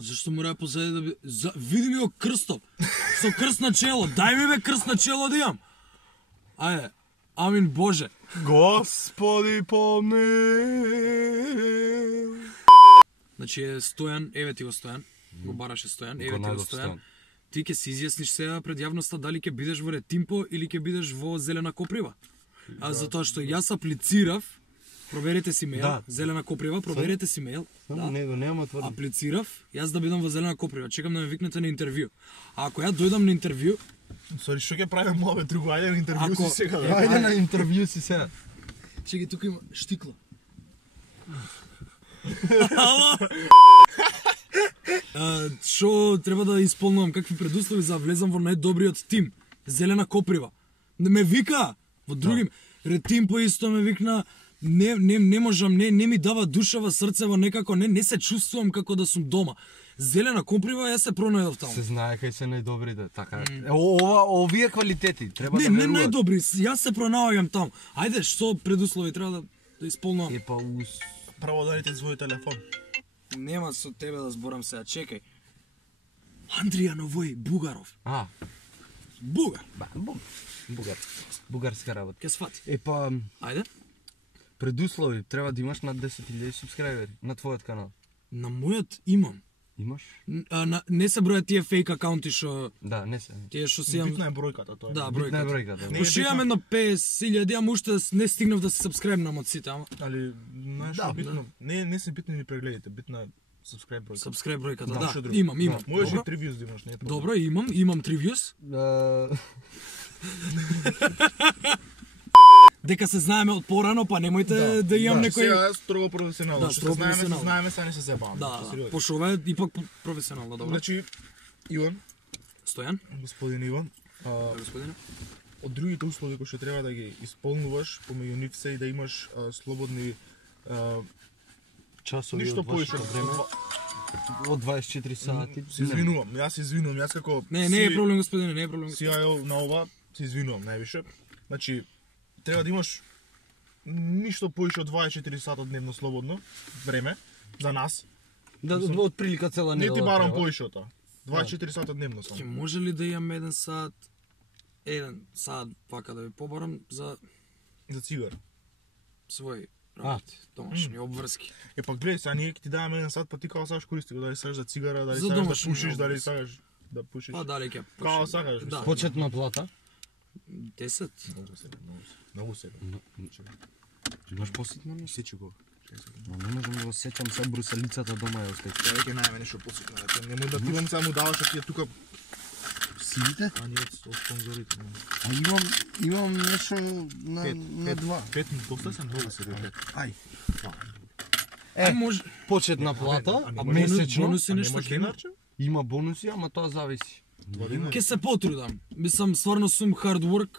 Зашто мора позади да би... Види ми го крстов. Со крст на чело. Дај ми бе крст на чело да имам. Ајде. Амин Боже. Господи помил. Значи е Стојан, еве ти го Стојан. Го бараше Стојан, еве ти го Стојан. Ти ќе се изјасниш сега пред јавноста дали ќе бидеш во Ретимпо или ќе бидеш во Зелена Коприва. А затоа што јас аплицирав, проверете си мејл, Да. Зелена Коприва, проверете си мејл. Да. Него нема тврди. Аплицирав, јас да бидам во Зелена Коприва, чекам да ме викнете на интервју. А ако ја дојдам на интервју, Сори, што ќе правиме ове друго? Ајде на интервју Ако- си сега. Да. Ајде на интервју си сега. чеки тука има штикла. Што треба да исполнувам, какви предуслови за да влезам во најдобриот тим? Зелена Коприва. Не ме вика во другим. Ретимпо исто ме викна. Не можам, не ми дава душева, срцева, некако не се чувствувам како да сум дома. Зелена Коприва, јас се пронајдов таму. Се знае кај се најдобрите, така. Овие квалитети треба Не, да не веруваш. најдобри, јас се пронаоѓам таму. Ајде, што предуслови треба да исполнувам? Епа Право дадете свој телефон. Нема со тебе да зборам сега, чекај. Андрија Новој Бугаров. Бугар, бугарска работа. ќе свати. Епа Ајде. предуслови треба да имаш над 10.000 субскрайбери на твојот канал. На мојот имам. Имаш? Не се бројат тие фейк акаунти што Да, не се. тие што си имам. Битна е бројката, тоа е. Да, Битна е бројката. бројката. Не, Пошто имам битна- едно 50.000, ама уште не стигнав да се сабскрајбнам од сите, ама Али, знаеш што битно? Не се битни ни прегледите, битна е subscribe бројка. сабскрајб бројката, Да, да. што друго. Имам. Можеш и Добро. 3 views да имаш, не е проблем. Добро, имам 3 views. Дека се знаеме од порано, па немојте да имам некој. Сега е строго професионално. Да, Што строго се знаеме, професионално. се знаеме, сега не се зебаваме. Да, сериозно. пошто ова е ипак професионално, добро. Значи, Иван, Стојан, господин Иван, господине. од другите услови кои што треба да ги исполнуваш, помеѓу нив се и да имаш слободни Часови ништо од поише вашето време. Од 24 сати. Се извинувам, јас се извинувам, јас како Не е проблем, господине, не е проблем. CIO на ова, се извинувам највише. Значи, треба да имаш ништо поише од 24 сата дневно слободно време за нас. Да, од прилика цела Не недела. ти барам треба. поише од тоа. 24 сата дневно Ќе само. може ли да имам 1 сат вака да ви побарам за За цигар. своји работи, домашни обврски. Е па гледај, сега ние ќе ти даваме 1 сат, па ти као сакаш користи го, дали сакаш за цигара, дали За сакаш да домашни пушиш, дали обврски. сакаш да пушиш. Па дали ќе Као пушам. сакаш. Да. Почетна плата. 10. Многу сега. Имаш посетна нешто? Сечи го. Не можам да го сеќам се бруселицата дома ја остави. Ја веќе најме нешто посетно. Немој да ти вам сега му даваш, а тие тука Сивите? а ние од спонзорите. А имам нешто на два. 5 доста се многу се бе. Ај. Е, може Почетна плата, ами а може месечно бонуси А нешто немаш ќе има? денарче? има бонуси, ама тоа зависи. Ќе се потрудам. Мислам стварно сум hard work.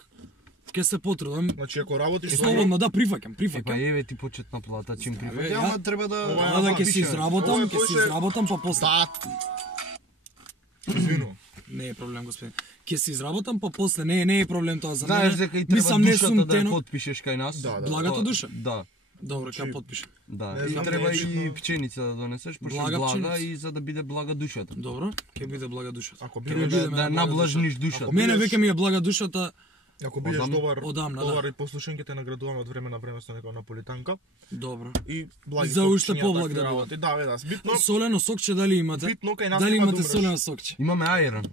Ќе се потрудам. Значи ако работиш Слободно да прифаќам, Епа прифаќам. еве ти почетна плата, чим Е, прифаќа, ја- ама треба да Ова е Ова да ќе више. се изработам, Ова е ќе се поише- изработам па после. Извинувам. Не е проблем, господин. Ќе се изработам па после. Не е проблем тоа за знаеш мене. дека и треба Мислам, не душата сум да ја тено. потпишеш кај нас. Да, да. Благата душа. Да. Добро, ќе ја потпишам. Да, Не и знам, треба не е и битно. пченица да донесеш, пошто Блага блага пченица. и за да биде блага душата. Добро, ќе биде блага душата. Ако Ќе бидеш биде Да, мене да блага наблажниш душата. душата. Мене бидеш- веќе ми е блага душата. Ако бидеш Одамна. добар, Одамна, да. добар и послушен ќе те наградуваме од време на време со нека наполитанка Добро. и благи За уште сокчиња, поблаг такви да работи. Да, бе, да, битно. Солено сокче дали имате? Битно кај нас Дали нема да имате умреш. солено сокче? Имаме ајран.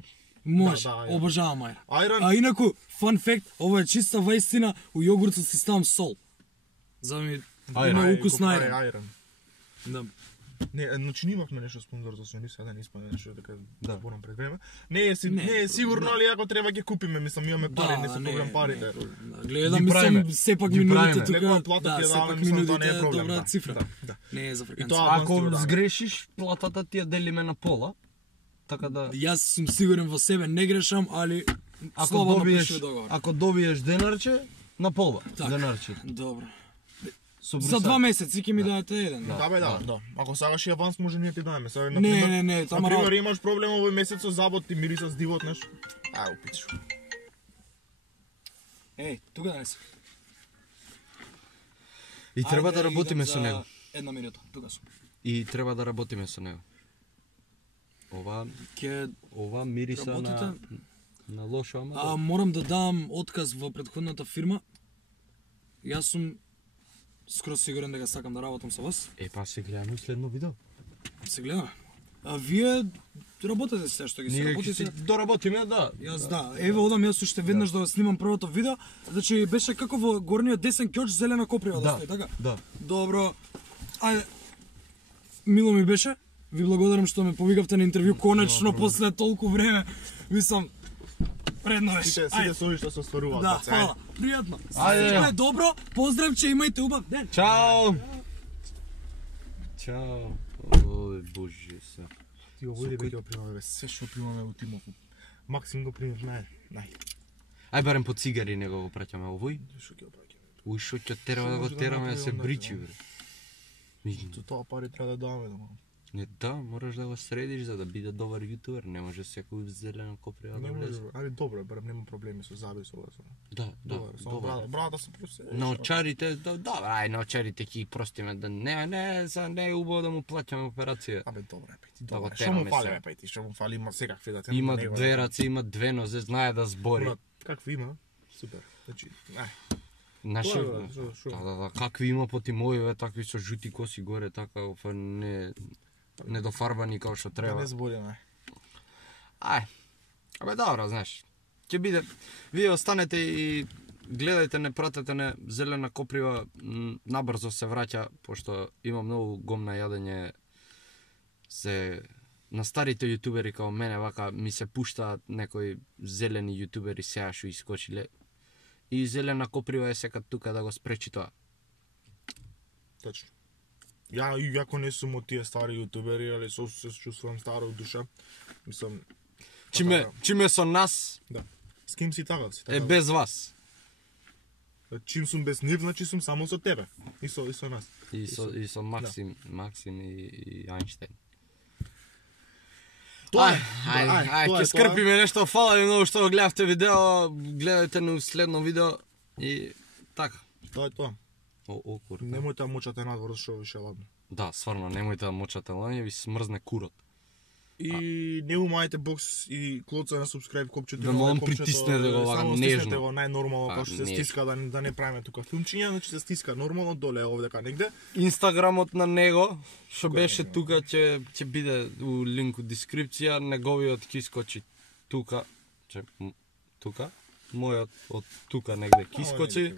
Може, Да, да, обожавам ајр. Ајран, А инаку, фан факт, ова е чиста вајстина, у јогуртот си ставам сол. За ми има ај, укус го на прави ајран. ајран. Да. Не, значи не имавме нешто спонзор за Сони, сега да не испадне нешто дека Да. зборам пред време. Не е Не, сигурно, да. али ако треба ќе купиме, мислам имаме пари, не се проблем парите. Да, гледам, Ги правиме. мислам, сепак Ги минутите правиме. тука, Некоја плата да, ќе даваме, сепак мислам, тоа не минутите е е проблем. добра Да, цифра. да. Не е за И фриканци. тоа Ако авансово, да. сгрешиш, платата ти ја делиме на пола. Така да Јас сум сигурен во себе, не грешам, али ако слободно добиеш пишува договор. ако добиеш денарче, на пола Така. денарче. Добро. Со За Брусел. 2 месеци ќе ми дадете еден. Да, бе, да, да. Ако сакаш и аванс, може ние ти даеме. Сега, Не, тама Например, работа. имаш проблем овој месец со забот, ти мириса с дивот, неш? Ај, опитиш. Еј, тука да не си. И треба Ајде, да работиме идам со него. за една минута, тука сум. И треба да работиме со него. Ова мириса работите? на лошо, ама. Морам да дам отказ во претходната фирма. Јас сум скоро сигурен дека сакам да работам со вас. Па се гледаме следно видео. Се гледа. Вие работите се што ги се Ние ќе работите. си доработиме, да. Јас да, еве одам јас уште веднаш да снимам првото видео. Значи беше како во горниот десен ќоч зелена коприва да стои, така? Да. Добро. Ајде. Мило ми беше. Ви благодарам што ме повикавте на интервју конечно после толку време. Мислам предно беше. Сите со овие што се стваруваат. Да, баце, фала. Пријатно. Ајде. Све добро. Поздравче, имајте убав ден. Чао. Чао. Ој боже се. Ти овој дека го примаме, се што примаме у тимов. Максим го примеш нај. Ај барем по цигари него го праќаме овој. Што ќе го праќаме? Уј шо ќе тераме да го може да тераме да се направи бричи, онда, бре. За тоа пари треба да даваме, да. Не, да, мораш да го средиш за да биде добар јутубер, не може секој зелена коприва да Не влезе. може, али добро, барем нема проблеми со забисова. Да, добар. Брата се просе. На очарите, да, ај на очарите ќе ги простиме, да не е убаво да му плаќаме операција. Абе добро, пети, Да го добро. Што му тераме фали, се. пети, што му фали, има секакви да Има две раце, има две нозе, знае да збори. Какви има? Супер. Значи, Наши, Тоа е, шо? да, какви има поти мојове, такви со жути коси горе, така, не дофарбани како што да треба. не збориме. Абе добро, знаеш. Ќе биде, вие останете и гледајте, не пратете не зелена коприва, набрзо се враќа, пошто има многу гомна јадење на старите јутубери као мене, вака ми се пуштаат некои зелени јутубери сега што искочиле. И зелена коприва е секад тука да го спречи тоа. Точно. Јако не сум од тие стари јутубери, али се чувствувам старо од душа. Мислам, Чиме со нас да. С ким си така? е без вас. Чим сум без нив, значи сум само со тебе. И со нас. И со Максим и Ајнштейн. Ај, ќе скрпиме нешто, фала ви многу што го гледавте видео, гледајте на следно видео и така. Тоа е тоа. Курка. Немојте да мочате надвор, што више ладно. Да, стварно, немојте да мочате лање, ви смрзне курот. И не умајте бокс и клоца на subscribe копчето. Да молам притиснете го вака само нежно. стиснете го најнормално, како што се нежно. стиска, да не правиме тука филмчиња, значи се стиска нормално доле овдека негде. Инстаграмот на него, што беше тука, ќе биде у линк у дескрипција, неговиот ќе искочи тука, тука, мојот од тука негде ќе искочи.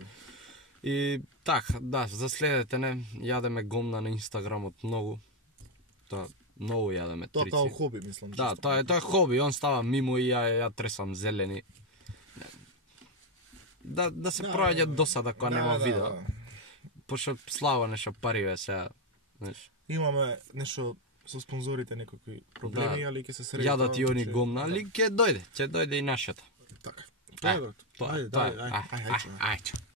И така, да, заследете не, јадеме гомна на Инстаграмот многу. Тоа многу јадеме Тоа трици. као хоби, мислам. Да, тоа е хоби, он става мимо и ја тресам зелени. Да се проаѓа досада кога нема видео. Пошто слава нешто париве сега, знаеш. Имаме нешто со спонзорите некакви проблеми, али ќе се среди. Јадат и они гомна, али ќе дојде и нашата. Така. Тоа е. Тоа, Ајде, ајде.